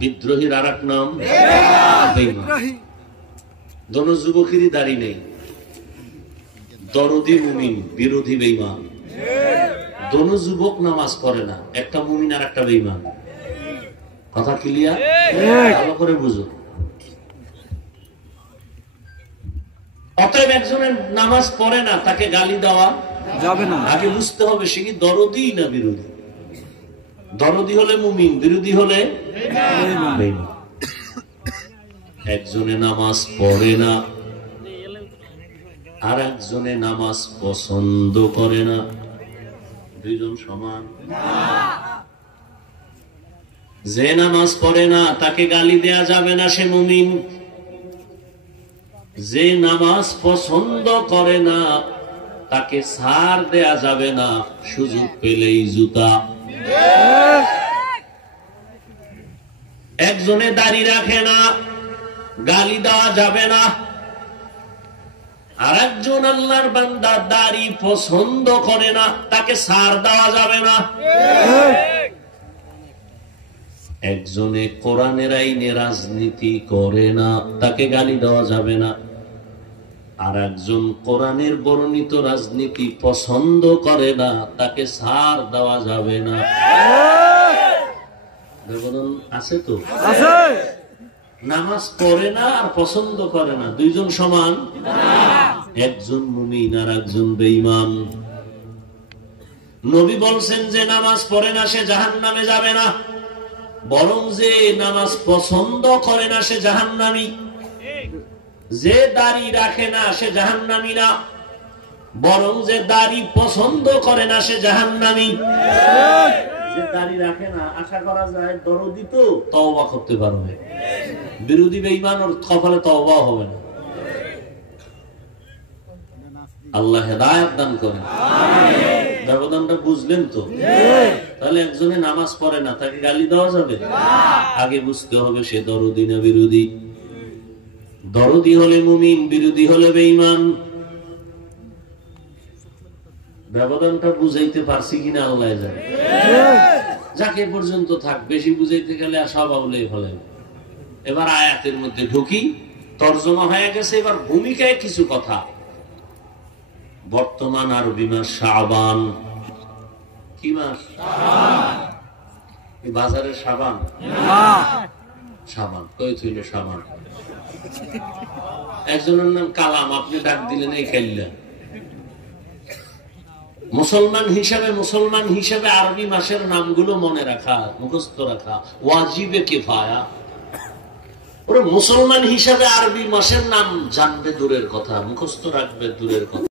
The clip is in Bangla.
বিদ্রোহীর আর এক নাম বেঈমান। দোনো যুবকেরই দাড়ি নেই, দরদি মুমিন, বিরোধী বেঈমান। দোনো যুবক নামাজ পড়ে না, একটা মুমিন আর একটা বেঈমান। কথা ক্লিয়ার? ভালো করে বুঝো। অতএব একজনের নামাজ পড়ে না, তাকে গালি দেওয়া যাবে না। আগে বুঝতে হবে সে কি দরদি না বিরোধী। দরদি হলে মুমিন, বিরোধী হলে বেঈমান। একজনে নামাজ পড়ে না, আর একজনে নামাজ পছন্দ করে না, দুইজন সমান না। যে নামাজ পড়ে না তাকে গালি দেয়া যাবে না, সে মুমিন। যে নামাজ পছন্দ করে না তাকে ছাড় দেয়া যাবে না, সুযোগ পেলেই জুতা। একজনে দাড়ি রাখে না, গালি দেওয়া যাবে না। আর একজন আল্লাহর বান্দা দাড়ি পছন্দ করে না, তাকে ছাড় দেওয়া যাবে না। একজনে কোরআনের আইনে রাজনীতি করে না, তাকে গালি দেওয়া যাবে না। আর একজন কোরআনের বর্ণিত রাজনীতি পছন্দ করে না, তাকে ছাড় দেওয়া যাবে না। ব্যবধান আছে তো? নামাজ পড়ে না আর পছন্দ করে না, দুইজন সমান না। একজন মুমিন আর একজন বেঈমান। নবী বলছেন যে নামাজ পড়ে না সে জাহান্নামে যাবে না, বরং যে নামাজ পছন্দ করে না সে জাহান্নামী। যে দাড়ি রাখে না সে জাহান্নামী না, বরং যে দাড়ি পছন্দ করে না সে জাহান্নামী। যে দাড়ি রাখে না আশা করা যায় দরদি তো তওবা করতে পারবে, বিরোধী বেঈমান ওর কপালে তওবা হবে না। আল্লাহ হেদায়েত দান করেন। ব্যবধানটা বুঝলেন তো? তাহলে একজনে নামাজ পড়ে না, তাকে গালি দেওয়া যাবে? আগে বুঝতে হবে সে দরদি না বিরোধী। দরদি হলে মুমিন, বিরোধী হলে বেঈমান। ব্যবধানটা বুঝাইতে পারছি কিনা আল্লাহ জানে। যাকে পর্যন্ত থাক, বেশি বুঝাইতে গেলে আর সব আউলেই ফলে। এবার আয়াতের মধ্যে ঢুকি, তরজমা হয়ে গেছে, এবার ভূমিকায় কিছু কথা। বর্তমান আরবি মাস শাবান। কি মাস? বাজারের শাবান? শাবান কই ছিল? শাবান একজনের নাম কালাম, আপনি ডাক দিলেন এই খেললেন। মুসলমান হিসাবে আরবি মাসের নামগুলো মনে রাখা, মুখস্থ রাখা ওয়াজিবে কিফায়া। ওরা মুসলমান হিসাবে আরবি মাসের নাম জানবে দূরের কথা, মুখস্থ রাখবে দূরের কথা।